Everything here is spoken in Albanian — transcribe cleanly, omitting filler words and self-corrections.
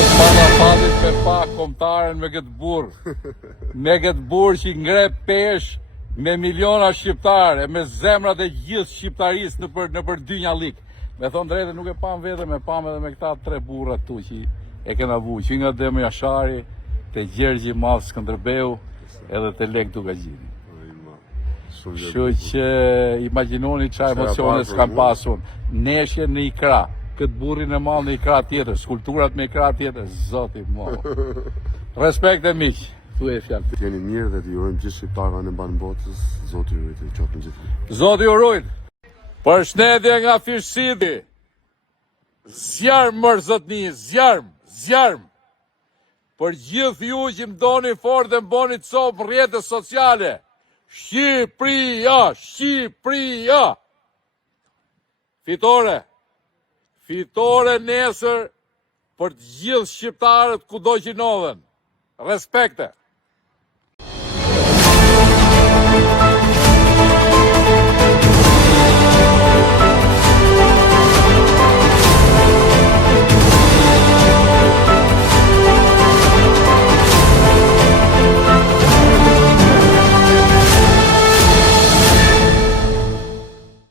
Sot pama falit me pa kombëtaren me këtë burr. Me këtë burr që ngre pesh me miliona shqiptarë, me zemrat e gjithë shqiptarisë nëpër dynjallik. Me thonë drejtë nuk e pam vetëm, e pam edhe me këta 3 burra tu që e kena vu, që nga Demi Ashari, te Gjergji Madh Skënderbeu, edhe te Lek Dukagjini. Kështu që imagjinoni çfarë emocione s'kam pasur. Neshje në ikra, këtë burrin e madh në ikra tjetër, skulpturat me ikra tjetër, zoti mo. Respekt e miq, thuaj fjalë. Jeni mirë dhe të jurojmë gjithë shqiptarëve në banë botës, Zoti ju rujtë, qoftë gjithë. Zoti ju rujt. Përshëndetje nga Fishsidi. Zjarm mër zotni, zjarm. Për gjithë ju që më doni fort dhe më boni copë rrjetet sociale. Shqipëria! Fitore nesër për të gjithë shqiptarët kudo që ndodhen. Respekte.